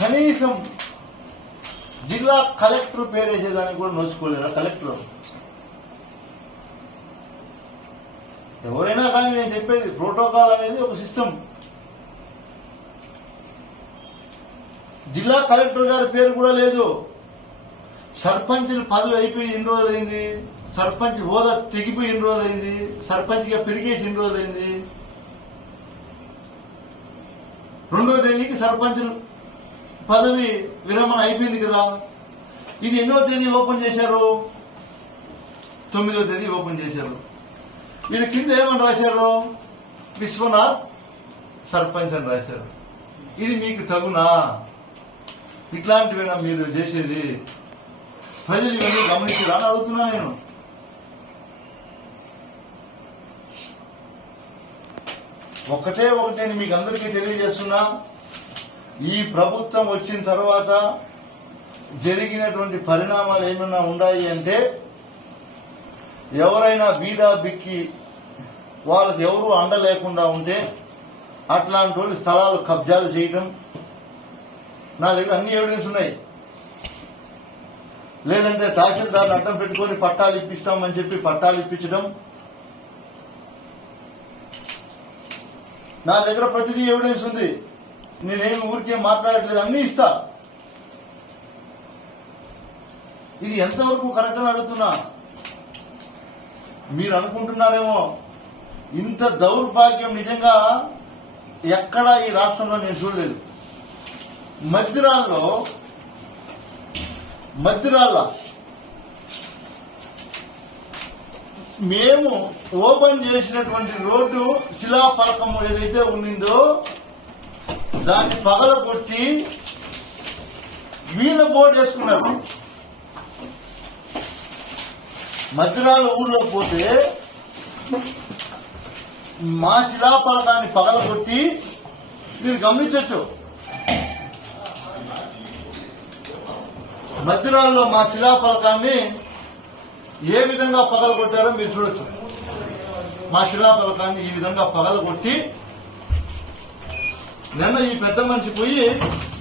కనీసం జిల్లా కలెక్టర్ పేరు వేసేదానికి కూడా నోచుకోలేరా కలెక్టర్? ఎవరైనా కానీ నేను చెప్పేది ప్రోటోకాల్ అనేది ఒక సిస్టమ్. జిల్లా కలెక్టర్ గారి పేరు కూడా లేదు. సర్పంచ్ల పదవి అయిపోయి ఎన్ని రోజులైంది? సర్పంచ్ హోదా తెగిపోయి ఎన్ని రోజులైంది? సర్పంచ్గా పెరిగేసి ఎన్ని రోజులైంది? 2వ తేదీకి సర్పంచ్ పదవి విరమణ అయిపోయింది కదా. ఇది ఎన్నో తేదీ ఓపెన్ చేశారు? 9వ తేదీ ఓపెన్ చేశారు. వీళ్ళ కింద ఏమని రాశారు? విశ్వనాథ్ సర్పంచ్ అని రాశారు. ఇది మీకు తగునా? ఇట్లాంటివేనా మీరు చేసేది? ప్రజలు ఇవన్నీ గమనించారా అని అడుగుతున్నా నేను. ఒకటే నేను మీకు అందరికీ తెలియజేస్తున్నా, ఈ ప్రభుత్వం వచ్చిన తర్వాత జరిగినటువంటి పరిణామాలు ఏమైనా ఉన్నాయి అంటే, ఎవరైనా బీదా బిక్కి వాళ్ళకి ఎవరు అండ లేకుండా ఉంటే అట్లాంటి వాళ్ళు స్థలాలు కబ్జాలు చేయడం, నా దగ్గర అన్ని ఎవిడెన్స్ ఉన్నాయి. లేదంటే తహసీల్దార్ని అడ్డం పెట్టుకొని పట్టాలు ఇప్పిస్తామని చెప్పి పట్టాలు ఇప్పించడం, నా దగ్గర ప్రతిదీ ఎవిడెన్స్ ఉంది. నేనేమి ఊరికే మాట్లాడట్లేదు, అన్ని ఇస్తా. ఇది ఎంతవరకు కరెక్ట్ అని అడుగుతున్నా. మీరు అనుకుంటున్నారేమో ఇంత దౌర్భాగ్యం నిజంగా ఎక్కడా ఈ రాష్ట్రంలో నేను చూడలేదు. మద్దిరాళ్ళ మేము ఓపెన్ చేసినటువంటి రోడ్డు శిలాఫలకం ఏదైతే ఉండిందో దాన్ని పగలగొట్టి వీళ్ళ బోర్డు వేసుకున్నారు. మద్దిరాళ్ళ ఊర్లో పోతే మా శిలాఫలకాన్ని పగలగొట్టి మీరు గమనించచ్చు. మద్దిరాల్లో మా శిలాఫలకాన్ని ఏ విధంగా పగలగొట్టారో మీరు చూడొచ్చు. మా శిలాఫలకాన్ని ఈ విధంగా పగలగొట్టి నిన్న ఈ పెద్ద మనిషి పోయి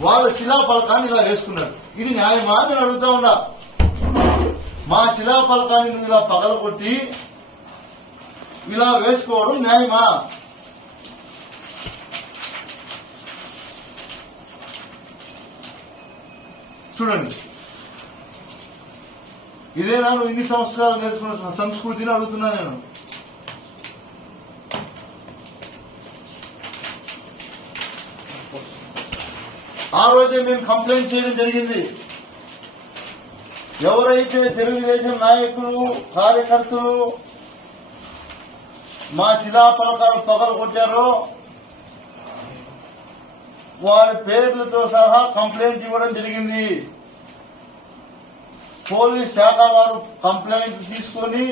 వాళ్ళ శిలాఫలకాన్ని ఇలా వేసుకున్నారు. ఇది న్యాయమా నేను అడుగుతా ఉన్నా. మా శిలాఫలకాన్ని నువ్వు ఇలా పగలగొట్టి ఇలా వేసుకోవడం న్యాయమా? చూడండి, ఇదేనా నువ్వు ఇన్ని సంవత్సరాలు నేర్చుకున్న సంస్కృతిని అడుగుతున్నా నేను. ఆ రోజే మేము కంప్లైంట్ చేయడం జరిగింది. ఎవరైతే తెలుగుదేశం నాయకులు కార్యకర్తలు మా శిలాఫలకాలు పగలగొట్టారో వారి పేర్లతో సహా కంప్లైంట్ ఇవ్వడం జరిగింది. పోలీస్ శాఖ వారు కంప్లైంట్ తీసుకొని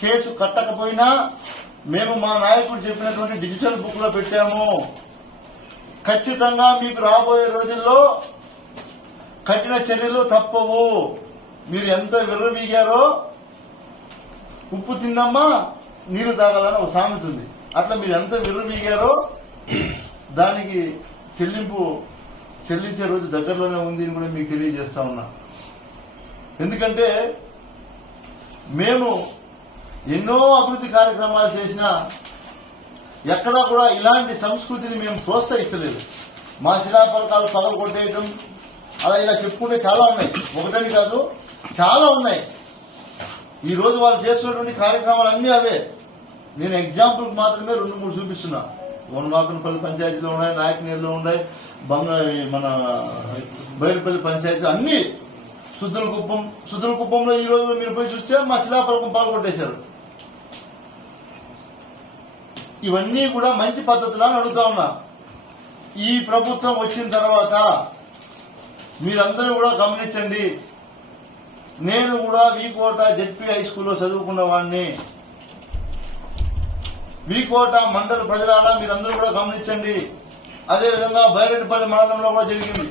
కేసు కట్టకపోయినా మేము మా నాయకుడు చెప్పినటువంటి డిజిటల్ బుక్ లో పెట్టాము. ఖచ్చితంగా మీకు రాబోయే రోజుల్లో కఠిన చర్యలు తప్పవు. మీరు ఎంత విర్రవీగారో ఉప్పు తిన్నమ్మా నీరు తాగాలని ఒక సామెత ఉంది. అట్లా మీరు ఎంత విర్రవీగారో దానికి చెల్లించే రోజు దగ్గరలోనే ఉంది అని కూడా మీకు తెలియజేస్తా ఉన్నా. ఎందుకంటే మేము ఎన్నో అభివృద్ధి కార్యక్రమాలు చేసినా ఎక్కడా కూడా ఇలాంటి సంస్కృతిని మేము ప్రోత్సహించలేదు. మా శిలాఫలకాలు పగలగొట్టేయడం అలా ఇలా చెప్పుకుంటే చాలా ఉన్నాయి. ఒకటని కాదు, చాలా ఉన్నాయి. ఈ రోజు వాళ్ళు చేస్తున్నటువంటి కార్యక్రమాలు అన్నీ అవే. నేను ఎగ్జాంపుల్ మాత్రమే 2-3 చూపిస్తున్నా. వనవాకనపల్లి పంచాయతీలో ఉన్నాయి, నాయకనీరులో ఉన్నాయి, మన బైరుపల్లి పంచాయతీ అన్ని, సుద్దులకుప్పంలో ఈ రోజు మీరు పోయి చూస్తే మా శిలాఫలకం పాల్గొట్టేశారు. ఇవన్నీ కూడా మంచి పద్ధతులు అని అడుగుతా ఉన్నా. ఈ ప్రభుత్వం వచ్చిన తర్వాత మీరందరూ కూడా గమనించండి. నేను కూడా వీకోట జెడ్పీ హై స్కూల్లో చదువుకున్న వాడిని. వీకోట మండల ప్రజలారా మీరందరూ కూడా గమనించండి. అదేవిధంగా బైరెడ్డిపల్లి మండలంలో కూడా జరిగింది.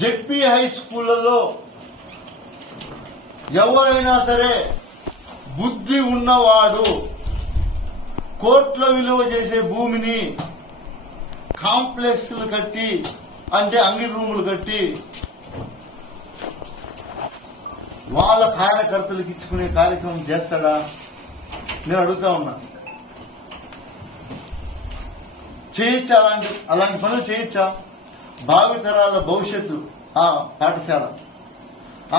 జెడ్పీ హై స్కూళ్లలో ఎవరైనా సరే బుద్ధి ఉన్నవాడు కోట్ల విలువ చేసే భూమిని కాంప్లెక్స్లు కట్టి అంటే అంగడి రూములు కట్టి వాళ్ళ కార్యకర్తలకు ఇచ్చుకునే కార్యక్రమం చేస్తాడా నేను అడుగుతా ఉన్నా. చేయొచ్చా? అలాంటి పనులు చేయొచ్చా? భావితరాల భవిష్యత్తు ఆ పాఠశాల,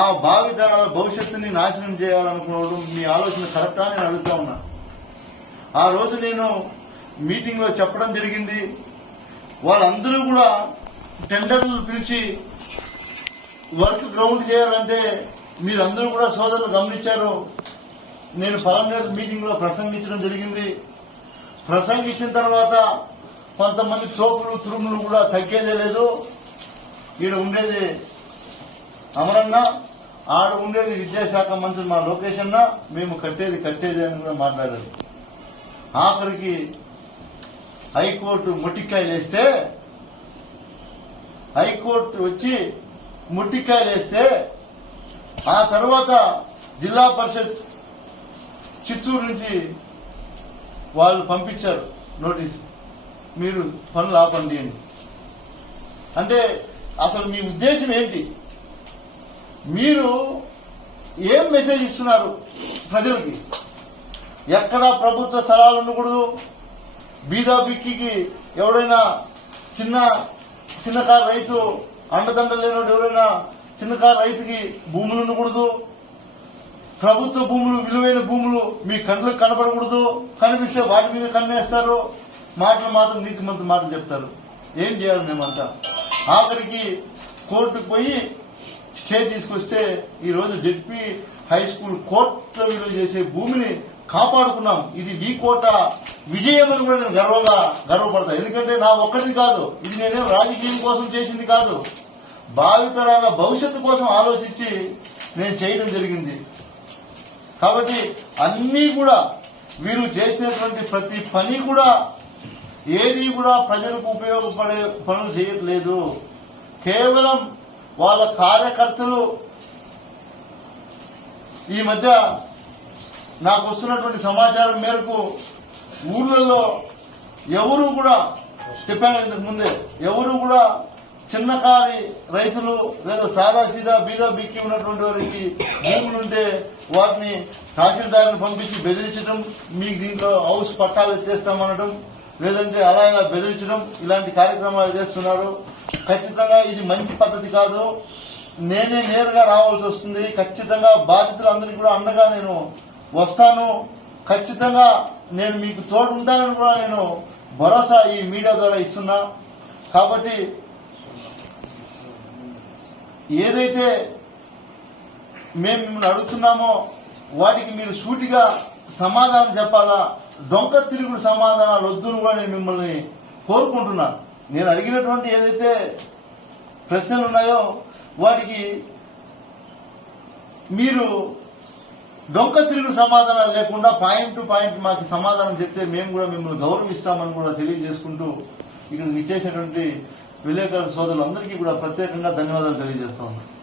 ఆ భావితరాల భవిష్యత్తుని నాశనం చేయాలనుకున్నప్పుడు మీ ఆలోచన కరెక్టా నేను అడుగుతా ఉన్నా. ఆ రోజు నేను మీటింగ్ లో చెప్పడం జరిగింది, వాళ్ళందరూ కూడా టెండర్లు పిలిచి వర్క్ గ్రౌండ్ చేయాలంటే మీరందరూ కూడా సోదరులు గమనించారు. నేను పలమనేరు మీటింగ్ లో ప్రసంగించడం జరిగింది. ప్రసంగించిన తర్వాత కొంతమంది తోపులు తురుములు కూడా తగ్గేదే లేదు. ఈడ ఉండేది అమరన్న, ఆడ ఉండేది విద్యాశాఖ మంత్రి మా లోకేష్ అన్న, మేము కట్టేది అని కూడా మాట్లాడారు. ఆఖరికి హైకోర్టు మొట్టికాయలు వేస్తే, హైకోర్టు వచ్చి మొట్టికాయలు వేస్తే ఆ తర్వాత జిల్లా పరిషత్ చిత్తూరు నుంచి వాళ్ళు పంపించారు నోటీసు, మీరు పనులు ఆపండి అని. అంటే అసలు మీ ఉద్దేశం ఏంటి? మీరు ఏం మెసేజ్ ఇస్తున్నారు ప్రజలకి? ఎక్కడా ప్రభుత్వ స్థలాలు ఉండకూడదు, బీదా బిక్కికి ఎవడైనా చిన్నకారు రైతు అండదండలు లేనివాడు ఎవరైనా చిన్నకారు రైతుకి భూములు ఉండకూడదు, ప్రభుత్వ భూములు విలువైన భూములు మీ కండ్లకు కనపడకూడదు, కనిపిస్తే వాటి మీద కన్నేస్తారు, మాటలు మాత్రం నీతిమంత మాటలు చెప్తారు. ఏం చేయాలి మేమంతా? ఆఖరికి కోర్టుకు పోయి స్టే తీసుకొస్తే ఈ రోజు జెడ్పీ హై స్కూల్ కోట్ల విలువ చేసే భూమిని కాపాడుకున్నాం. ఇది మీ కోట విజయం అని కూడా నేను గర్వపడతా. ఎందుకంటే నా ఒక్కడిది కాదు, ఇది నేనేం రాజకీయం కోసం చేసింది కాదు, భావితరాల భవిష్యత్తు కోసం ఆలోచించి నేను చేయడం జరిగింది. కాబట్టి అన్నీ కూడా వీళ్ళు చేసినటువంటి ప్రతి పని కూడా ఏది కూడా ప్రజలకు ఉపయోగపడే పనులు చేయట్లేదు. కేవలం వాళ్ళ కార్యకర్తలు ఈ మధ్య నాకు వస్తున్నటువంటి సమాచారం మేరకు ఊర్లలో ఎవరు కూడా, చెప్పాను ఇంతకు ముందే, ఎవరు కూడా చిన్నకారి రైతులు లేదా సాదాసీదా బీదా బిక్కి ఉన్నటువంటి వారికి భూములుంటే వాటిని తహసీల్దార్ని పంపించి బెదిరించడం, మీకు దీంట్లో హౌస్ పట్టాలు ఎత్తేస్తామనడం, లేదంటే అలా ఇలా బెదిరించడం, ఇలాంటి కార్యక్రమాలు చేస్తున్నారు. ఖచ్చితంగా ఇది మంచి పద్ధతి కాదు. నేనే నేరుగా రావాల్సి వస్తుంది. ఖచ్చితంగా బాధితులందరికీ కూడా అండగా నేను వస్తాను. ఖచ్చితంగా నేను మీకు తోడు ఉంటానని కూడా నేను భరోసా ఈ మీడియా ద్వారా ఇస్తున్నా. కాబట్టి ఏదైతే మేము మిమ్మల్ని అడుగుతున్నామో వాటికి మీరు సూటిగా సమాధానం చెప్పాలా. డొంక తిరుగుడు సమాధానాలు వద్దును కూడా నేను మిమ్మల్ని కోరుకుంటున్నా. నేను అడిగినటువంటి ఏదైతే ప్రశ్నలు ఉన్నాయో వాటికి మీరు డొంక తిరుగుడు సమాధానాలు లేకుండా పాయింట్ టు పాయింట్ మాకు సమాధానం చెప్తే మేము కూడా మిమ్మల్ని గౌరవిస్తామని కూడా తెలియజేసుకుంటూ ఇక్కడికి ఇచ్చేసినటువంటి విలేకరుల సోదరులందరికీ కూడా ప్రత్యేకంగా ధన్యవాదాలు తెలియజేస్తా ఉన్నాను.